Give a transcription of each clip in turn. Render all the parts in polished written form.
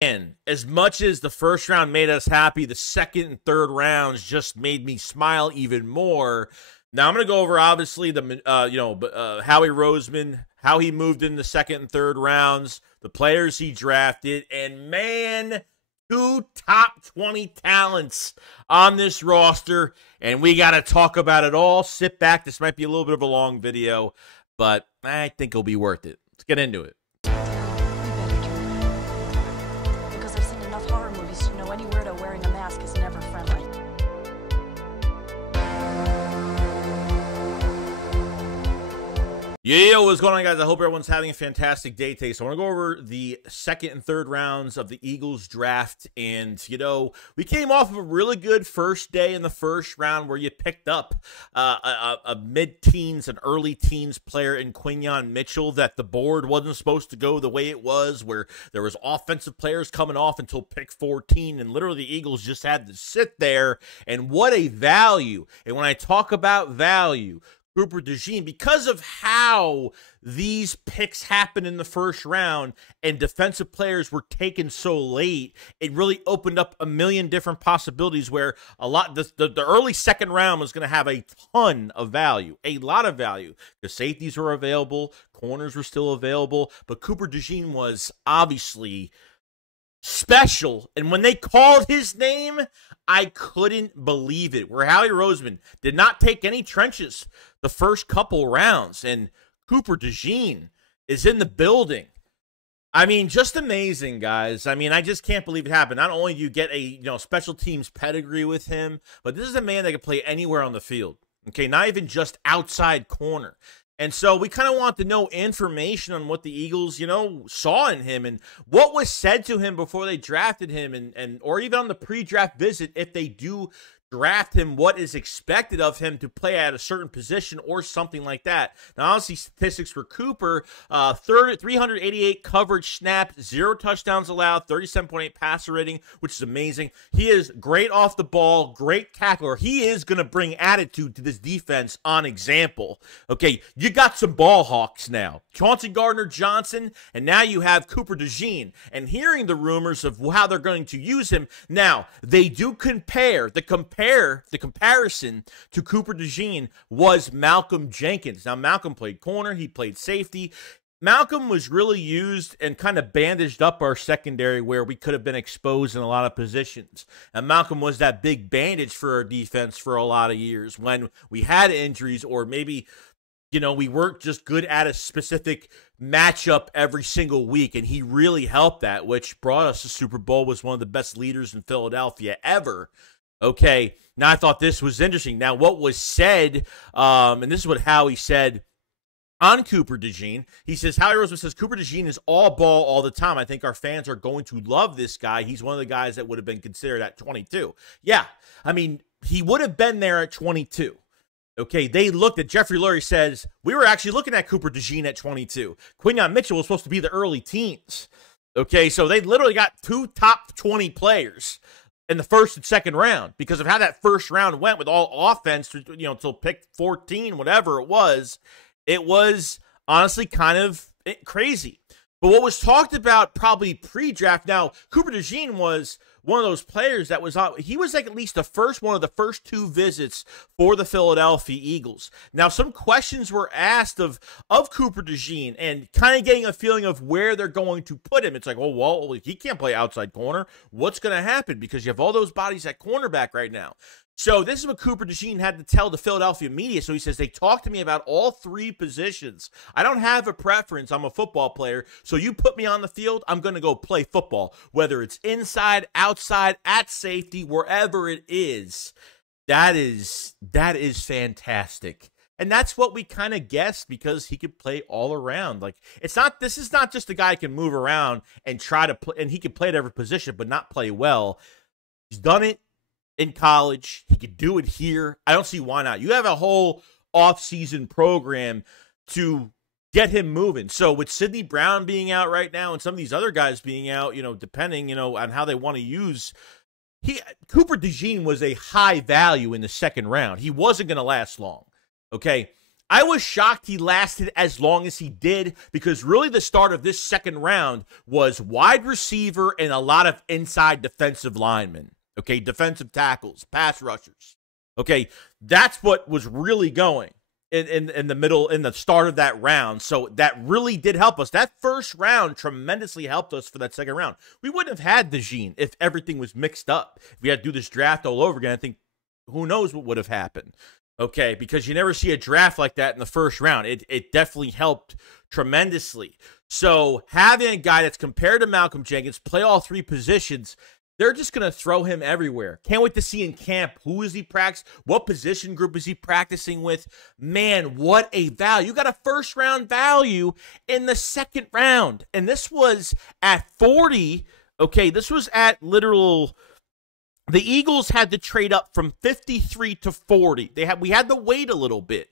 And as much as the first round made us happy, the second and third rounds just made me smile even more. Now I'm going to go over obviously the Howie Roseman, how he moved in the second and third rounds, the players he drafted, and man, 2 top 20 talents on this roster, and we got to talk about it all. Sit back. This might be a little bit of a long video, but I think it'll be worth it. Let's get into it. Because I've seen enough horror movies to know any weirdo wearing a mask is never friendly. Yo, what's going on, guys? I hope everyone's having a fantastic day today. So I want to go over the second and third rounds of the Eagles draft. And, we came off of a really good first day in the first round where you picked up a mid-teens and early teens player in Quinyon Mitchell that the board wasn't supposed to go the way it was, where there was offensive players coming off until pick 14. And literally the Eagles just had to sit there. And what a value. And when I talk about value, Dejean, because of how these picks happened in the first round and defensive players were taken so late, it really opened up a million different possibilities where the early second round was going to have a ton of value, a lot of value. The safeties were available, corners were still available, but Dejean was obviously special. And when they called his name, I couldn't believe it. Where Howie Roseman did not take any trenches the first couple rounds, and Dejean is in the building. I mean, just amazing, guys. I mean, I just can't believe it happened. Not only do you get a special teams pedigree with him, but this is a man that can play anywhere on the field. Okay, not even just outside corner. And so we kind of want to know information on what the Eagles, saw in him and what was said to him before they drafted him and or even on the pre-draft visit, if they do draft him, what is expected of him to play at a certain position or something like that. Now, honestly, statistics for Cooper, 388 coverage snaps, 0 touchdowns allowed, 37.8 passer rating, which is amazing. He is great off the ball, great tackler. He is going to bring attitude to this defense on example. Okay, you got some ball hawks now. Chauncey Gardner-Johnson, and now you have Dejean. And hearing the rumors of how they're going to use him, now, they do compare, the comparison to Dejean was Malcolm Jenkins. Now, Malcolm played corner. He played safety. Malcolm was really used and kind of bandaged up our secondary where we could have been exposed in a lot of positions. And Malcolm was that big bandage for our defense for a lot of years when we had injuries or maybe we weren't just good at a specific matchup every single week, and he really helped that, which brought us to Super Bowl, was one of the best leaders in Philadelphia ever. Okay, now I thought this was interesting. Now, what was said, and this is what Howie said on Dejean. He says, Howie Roseman says, Dejean is all ball all the time. I think our fans are going to love this guy. He's one of the guys that would have been considered at 22. Yeah, I mean, he would have been there at 22. Okay, they looked at Jeffrey Lurie says, we were actually looking at Dejean at 22. Quinyon Mitchell was supposed to be the early teens. Okay, so they literally got 2 top 20 players in the first and second round because of how that first round went with all offense, until pick 14, whatever it was. It was honestly kind of crazy. But what was talked about probably pre-draft, now, Dejean was one of those players that was he was like at least one of the first 2 visits for the Philadelphia Eagles. Now, some questions were asked of Dejean and kind of getting a feeling of where they're going to put him. It's like, well, he can't play outside corner. What's going to happen? Because you have all those bodies at cornerback right now. So this is what Dejean had to tell the Philadelphia media. So he says, they talked to me about all 3 positions. I don't have a preference. I'm a football player. So you put me on the field, I'm going to go play football. Whether it's inside, outside, at safety, wherever it is. That is fantastic. And that's what we kind of guessed because he could play all around. Like, this is not just a guy who can move around and try to play, and he can play at every position, but not play well. He's done it in college. He could do it here. I don't see why not. You have a whole off-season program to get him moving. So with Sidney Brown being out right now and some of these other guys being out, depending, on how they want to use, Dejean was a high value in the second round. He wasn't going to last long. Okay. I was shocked he lasted as long as he did, because really the start of this second round was wide receiver and a lot of inside defensive linemen. Okay, defensive tackles, pass rushers. Okay, that's what was really going in the middle, in the start of that round. So that really did help us. That first round tremendously helped us for that second round. We wouldn't have had Dejean if everything was mixed up. If we had to do this draft all over again, I think who knows what would have happened. Okay, because you never see a draft like that in the first round. It definitely helped tremendously. So having a guy that's compared to Malcolm Jenkins, play all three positions, they're just going to throw him everywhere. Can't wait to see in camp, who is he practicing? What position group is he practicing with? Man, what a value. You got a first-round value in the second round. And this was at 40. Okay, this was at literal... The Eagles had to trade up from 53 to 40. We had to wait a little bit.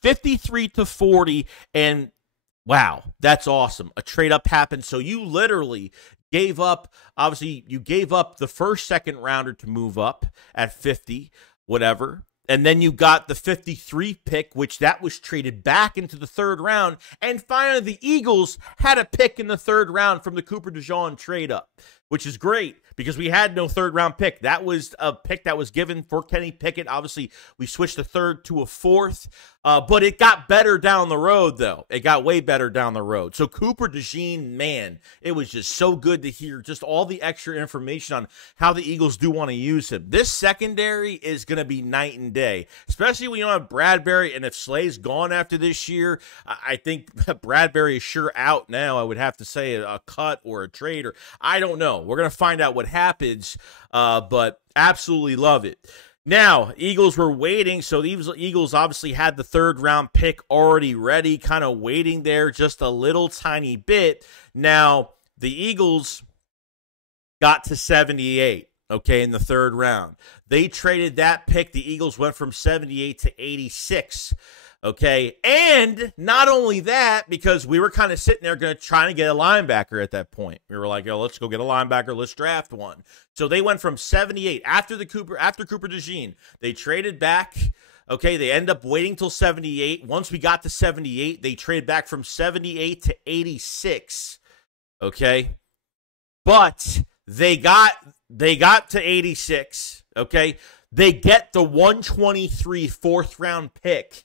53 to 40, and wow, that's awesome. A trade up happened. So you literally gave up, obviously, you gave up the first second rounder to move up at 50, whatever. And then you got the 53 pick, which that was traded back into the third round. And finally, the Eagles had a pick in the third round from the Cooper Dejean trade up, which is great because we had no third round pick. That was a pick that was given for Kenny Pickett. Obviously, we switched the third to a fourth, but it got better down the road, though. It got way better down the road. So Cooper Dejean, man, it was just so good to hear just all the extra information on how the Eagles do want to use him. This secondary is going to be night and day, especially when you don't have Bradbury, and if Slay's gone after this year, I think Bradbury is sure out now. I would have to say a cut or a trade, or I don't know. We're going to find out what happens, but absolutely love it. Now, Eagles were waiting, so the Eagles obviously had the third-round pick already ready, kind of waiting there just a little tiny bit. Now, the Eagles got to 78, okay, in the third round. They traded that pick. The Eagles went from 78 to 86. Okay, and not only that, because we were kind of sitting there trying to get a linebacker at that point. We were like, yo, let's go get a linebacker. Let's draft one. So they went from 78 after Cooper Dejean. They traded back. Okay, they end up waiting till 78. Once we got to 78, they traded back from 78 to 86. Okay, but they got to 86. Okay, they get the 123 fourth-round pick.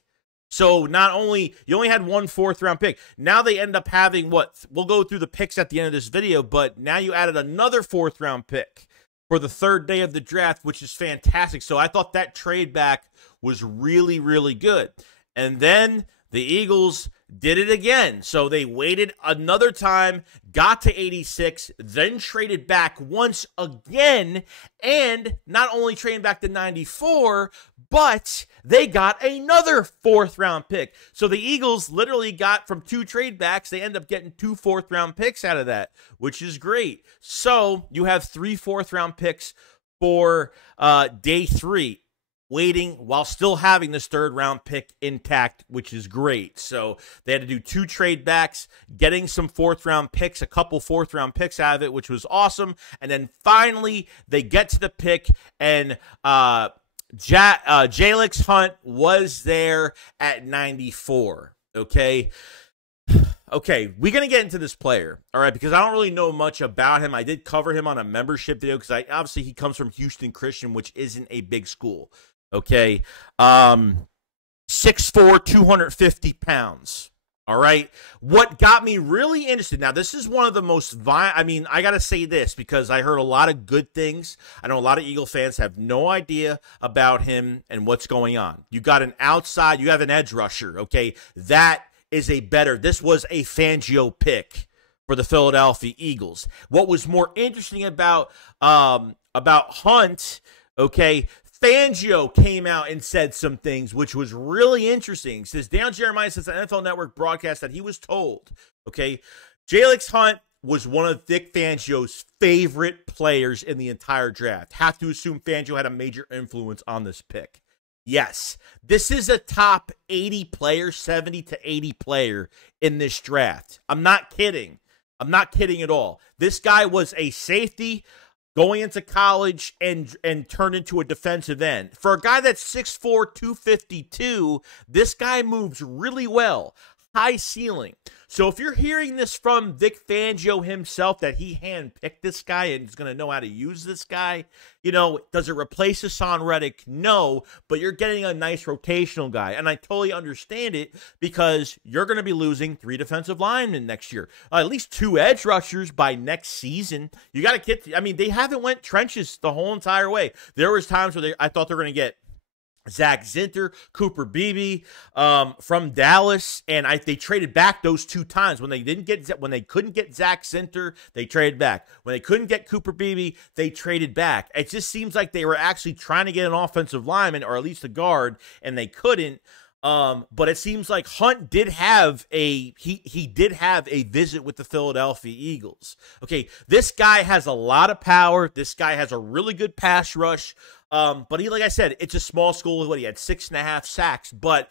So not only, you only had one fourth-round pick. Now they end up having what? We'll go through the picks at the end of this video, but now you added another fourth-round pick for the third day of the draft, which is fantastic. So I thought that trade back was really, really good. And then the Eagles did it again. So they waited another time, got to 86, then traded back once again, and not only traded back to 94, but they got another fourth-round pick. So the Eagles literally got, from two trade backs, they end up getting two fourth-round picks out of that, which is great. So you have three fourth-round picks for day three, waiting while still having this third-round pick intact, which is great. So they had to do two trade backs, getting some fourth-round picks, a couple fourth-round picks out of it, which was awesome. And then finally, they get to the pick, and Jalyx Hunt was there at 94, okay? Okay, we're going to get into this player, all right, because I don't really know much about him. I did cover him on a membership video because obviously he comes from Houston Christian, which isn't a big school, okay? 6'4", 250 pounds. All right. What got me really interested, now this is one of the most I mean, I got to say this because I heard a lot of good things. I know a lot of Eagle fans have no idea about him and what's going on. You got an outside, you have an edge rusher, okay? That is this was a Fangio pick for the Philadelphia Eagles. What was more interesting about Hunt, okay, Fangio came out and said some things, which was really interesting. It says, Dan Jeremiah says the NFL Network broadcast that he was told, okay, Jalyx Hunt was one of Vic Fangio's favorite players in the entire draft. Have to assume Fangio had a major influence on this pick. Yes, this is a top 80 player, 70 to 80 player in this draft. I'm not kidding. I'm not kidding at all. This guy was a safety. going into college and turn into a defensive end. For a guy that's 6'4", 252, this guy moves really well. High ceiling. So if you're hearing this from Vic Fangio himself, that he handpicked this guy and is going to know how to use this guy, does it replace HaasonReddick? No, but you're getting a nice rotational guy. And I totally understand it, because you're going to be losing 3 defensive linemen next year. At least 2 edge rushers by next season. You got to get, they haven't went trenches the whole entire way. There was times where I thought they were going to get Zach Zinter, Cooper Beebe from Dallas, and they traded back those 2 times. When they couldn't get Zach Zinter, they traded back. When they couldn't get Cooper Beebe, they traded back. It just seems like they were actually trying to get an offensive lineman, or at least a guard, and they couldn't. But it seems like Hunt did have he did have a visit with the Philadelphia Eagles. Okay, this guy has a lot of power. This guy has a really good pass rush. But like I said, it's a small school. He had 6.5 sacks, but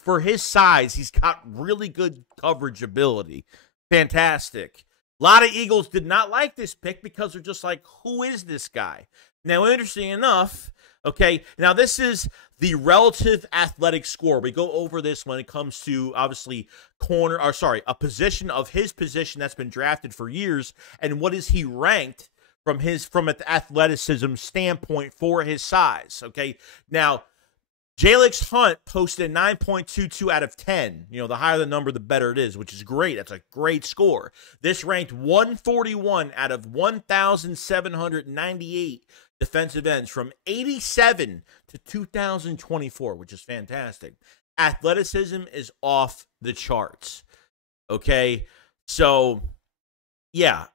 for his size, he's got really good coverage ability. Fantastic. A lot of Eagles did not like this pick, because they're just like, who is this guy? Now, interesting enough, okay, now this is the relative athletic score. We go over this when it comes to, obviously, a position of his position that's been drafted for years, and what is he ranked from an athleticism standpoint for his size. Okay, now Jalyx Hunt posted a 9.22 out of 10. The higher the number, the better it is, which is great. That's a great score. This ranked 141 out of 1,798 defensive ends from 87 to 2024, which is fantastic. Athleticism is off the charts. Okay, so yeah,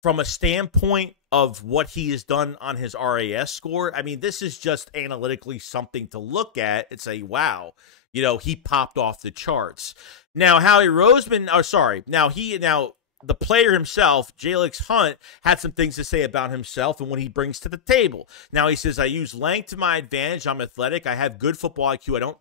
from a standpoint of what he has done on his RAS score, this is just analytically something to look at and say, wow, he popped off the charts. Now, the player himself, Jalyx Hunt, had some things to say about himself and what he brings to the table. Now, he says, I use length to my advantage. I'm athletic. I have good football IQ. I don't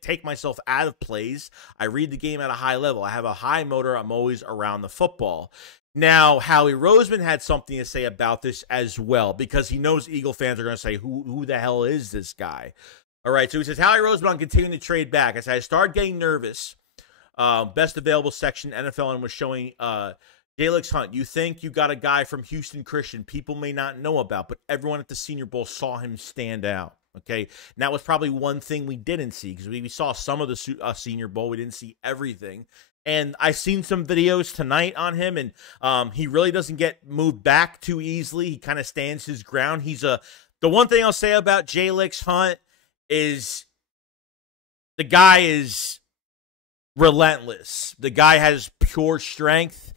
take myself out of plays. I read the game at a high level. I have a high motor. I'm always around the football. Now, Howie Roseman had something to say about this as well, because he knows Eagle fans are going to say, who the hell is this guy? All right, so he says, Howie Roseman, I'm continuing to trade back. I said, I started getting nervous. Best available section, NFL, and was showing Jalyx Hunt. You think you got a guy from Houston Christian people may not know about, but everyone at the Senior Bowl saw him stand out. Okay, and that was probably one thing we didn't see, because we saw some of the Senior Bowl. We didn't see everything. And I've seen some videos tonight on him, and he really doesn't get moved back too easily. He kind of stands his ground. The one thing I'll say about Jalyx Hunt is the guy is relentless. The guy has pure strength.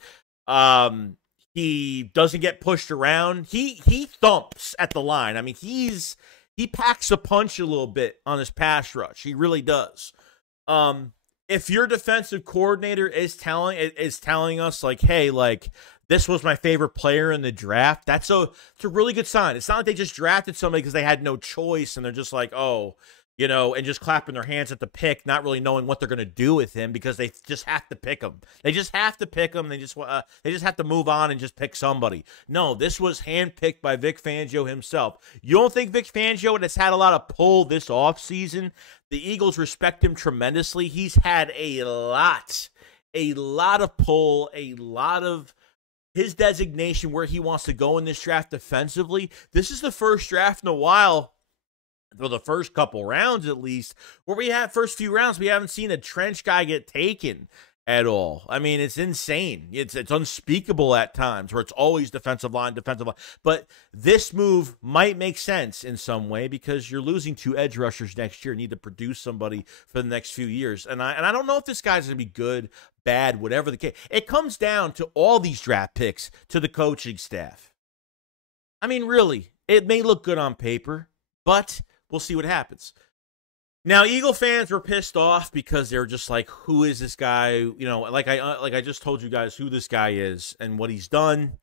He doesn't get pushed around. He thumps at the line. He packs a punch a little bit on his pass rush. He really does. If your defensive coordinator is telling us, like, hey, like, this was my favorite player in the draft, it's a really good sign. It's not like they just drafted somebody because they had no choice and they're just like, oh, and just clapping their hands at the pick, not really knowing what they're going to do with him, because they just have to pick him. They just have to pick him. They just have to move on and just pick somebody. No, this was handpicked by Vic Fangio himself. You don't think Vic Fangio has had a lot of pull this offseason? The Eagles respect him tremendously. He's had a lot of pull, a lot of his designation where he wants to go in this draft defensively. This is the first draft in a while, for the first couple rounds at least, where first few rounds, we haven't seen a trench guy get taken at all. It's insane. It's unspeakable at times, where it's always defensive line. But this move might make sense in some way, because you're losing 2 edge rushers next year. You need to produce somebody for the next few years. And I don't know if this guy's going to be good, bad, whatever the case. It comes down to all these draft picks, to the coaching staff. Really, it may look good on paper, but we'll see what happens. Now, Eagle fans were pissed off because they were just like, who is this guy? Like I just told you guys who this guy is and what he's done.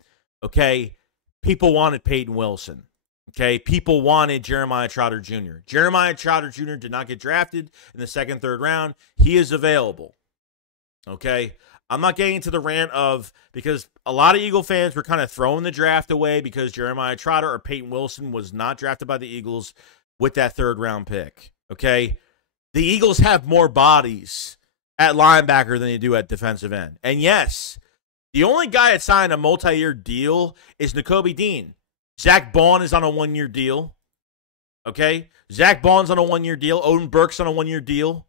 Okay, people wanted Peyton Wilson. Okay, people wanted Jeremiah Trotter Jr. Jeremiah Trotter Jr. did not get drafted in the second, third round. He is available. Okay, I'm not getting into the rant of, because a lot of Eagle fans were kind of throwing the draft away because Jeremiah Trotter or Peyton Wilson was not drafted by the Eagles with that 3rd-round pick, okay? The Eagles have more bodies at linebacker than they do at defensive end. And yes, the only guy that signed a multi-year deal is Nakobe Dean. Zach Bond is on a 1-year deal, okay? Zach Bond's on a 1-year deal. Odin Burke's on a 1-year deal.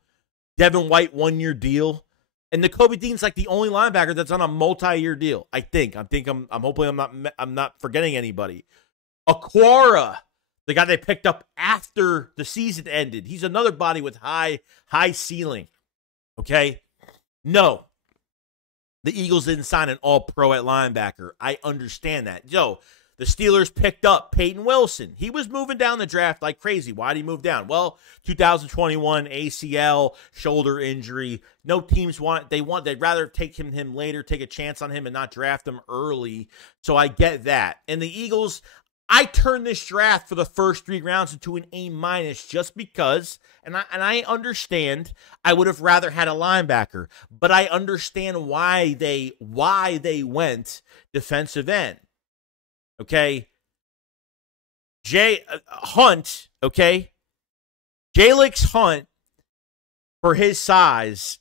Devin White, 1-year deal. And Nakobe Dean's like the only linebacker that's on a multi-year deal. I'm hoping I'm not forgetting anybody. Aquara, the guy they picked up after the season ended. He's another body with high ceiling. Okay? No. The Eagles didn't sign an all-pro at linebacker. I understand that. The Steelers picked up Peyton Wilson. He was moving down the draft like crazy. Why did he move down? Well, 2021 ACL, shoulder injury. No teams they'd rather take him later, take a chance on him and not draft him early. So I get that. And the Eagles, I turned this draft for the first 3 rounds into an A- just because, and I understand I would have rather had a linebacker, but I understand why they went defensive end. Okay, Hunt, okay, Jalyx Hunt, for his size,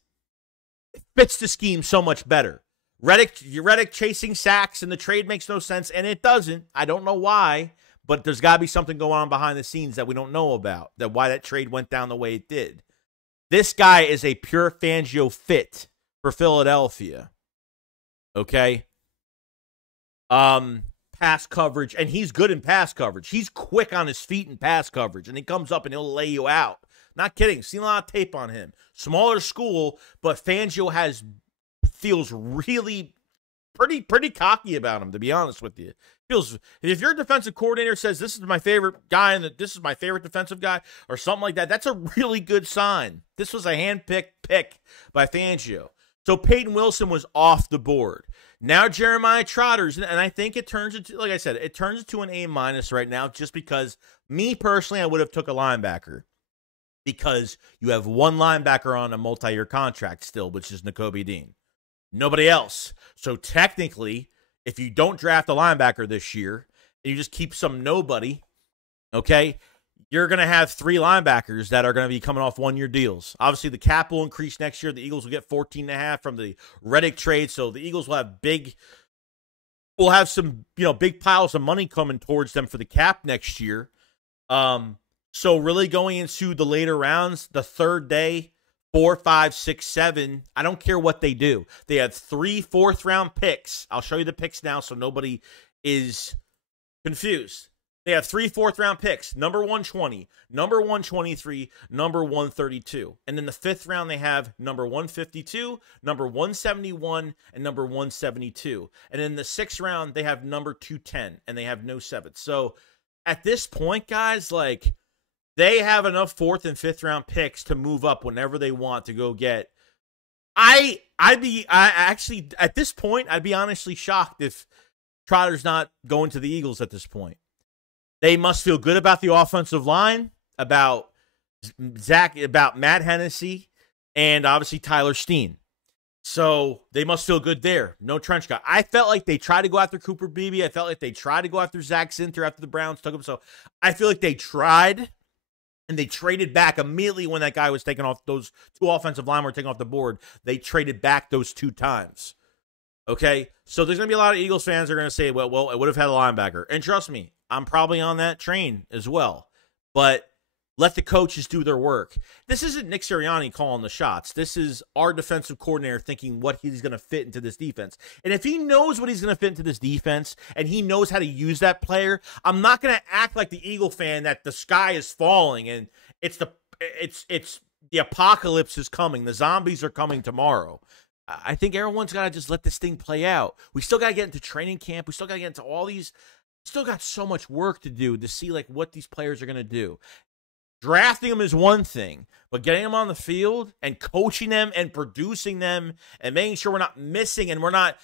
fits the scheme so much better. Reddick chasing sacks, and the trade makes no sense, and it doesn't. I don't know why, but there's got to be something going on behind the scenes that we don't know about, why that trade went down the way it did. This guy is a pure Fangio fit for Philadelphia, okay? Pass coverage, and he's good in pass coverage. He's quick on his feet in pass coverage, and he comes up and he'll lay you out. Not kidding. Seen a lot of tape on him. Smaller school, but Fangio feels really pretty cocky about him, to be honest with you. If your defensive coordinator says this is my favorite guy and this is my favorite defensive guy or something like that, that's a really good sign. This was a hand-picked pick by Fangio. So Peyton Wilson was off the board. Now Jeremiah Trotter's, and I think it turns into, like I said, it turns into an A- right now, just because me personally, I would have took a linebacker, because you have one linebacker on a multi-year contract still, which is Nakobe Dean. Nobody else. So technically, if you don't draft a linebacker this year and you just keep some nobody, okay, you're going to have 3 linebackers that are going to be coming off 1-year deals. Obviously, the cap will increase next year. The Eagles will get 14.5 from the Reddick trade, so the Eagles will have some, big piles of money coming towards them for the cap next year. So really going into the later rounds, the 3rd day, 4, 5, 6, 7, I don't care what they do. They have 3 4th-round picks. I'll show you the picks now so nobody is confused. They have 3 4th-round picks, number 120, number 123, number 132. And in the 5th round, they have number 152, number 171, and number 172. And in the 6th round, they have number 210, and they have no 7th. So at this point, guys, they have enough 4th and 5th-round picks to move up whenever they want to go get. At this point, I'd be honestly shocked if Trotter's not going to the Eagles at this point. They must feel good about the offensive line, about Matt Hennessy, and obviously Tyler Steen. So they must feel good there. No trench guy. I felt like they tried to go after Cooper Beebe. I felt like they tried to go after Zach Sinter after the Browns took him. So I feel like they tried, and they traded back immediately when that guy was taken off. Those 2 offensive linemen were taken off the board. They traded back those 2 times. Okay? So there's going to be a lot of Eagles fans that are going to say, well, it would have had a linebacker. And trust me, I'm probably on that train as well. But let the coaches do their work. This isn't Nick Sirianni calling the shots. This is our defensive coordinator thinking what he's going to fit into this defense. And if he knows what he's going to fit into this defense and he knows how to use that player, I'm not going to act like the Eagle fan that the sky is falling and it's the apocalypse is coming. The zombies are coming tomorrow. I think everyone's got to just let this thing play out. We still got to get into training camp. We still got to get into all these. Still got so much work to do to see what these players are going to do. Drafting them is one thing, but getting them on the field and coaching them and producing them and making sure we're not missing and we're not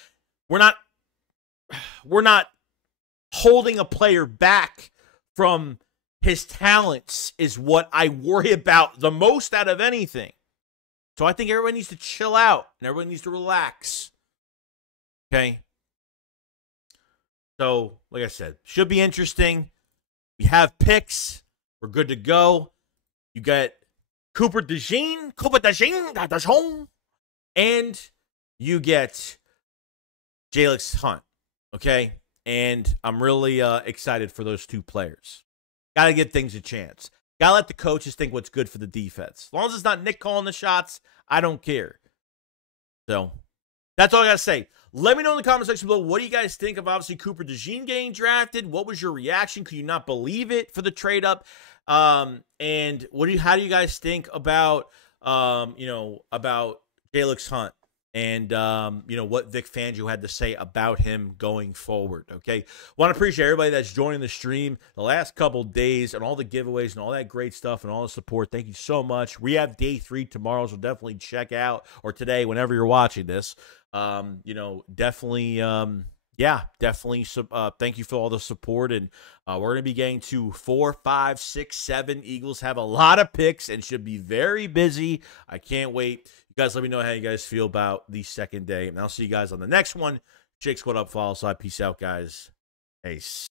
holding a player back from his talents is what I worry about the most out of anything. So I think everybody needs to chill out and everybody needs to relax. Okay? So, like I said, should be interesting. We have picks. We're good to go. You got Dejean, and you get Jalyx Hunt. Okay? And I'm really excited for those two players. Got to give things a chance. Got to let the coaches think what's good for the defense. As long as it's not Nick calling the shots, I don't care. So, that's all I got to say. Let me know in the comment section below, what do you guys think of, obviously, Dejean getting drafted? What was your reaction? Could you not believe it for the trade up? And how do you guys think about, about Jalyx Hunt? And, what Vic Fangio had to say about him going forward, okay? Want to appreciate everybody that's joining the stream the last couple days and all the giveaways and all that great stuff and all the support. Thank you so much. We have day 3 tomorrow, so definitely check out, or today, whenever you're watching this. Definitely, thank you for all the support. And we're going to be getting to 4, 5, 6, 7. Eagles have a lot of picks and should be very busy. I can't wait. You guys let me know how you guys feel about the second day. And I'll see you guys on the next one. Jake Squad up, follow side. Peace out, guys. Peace.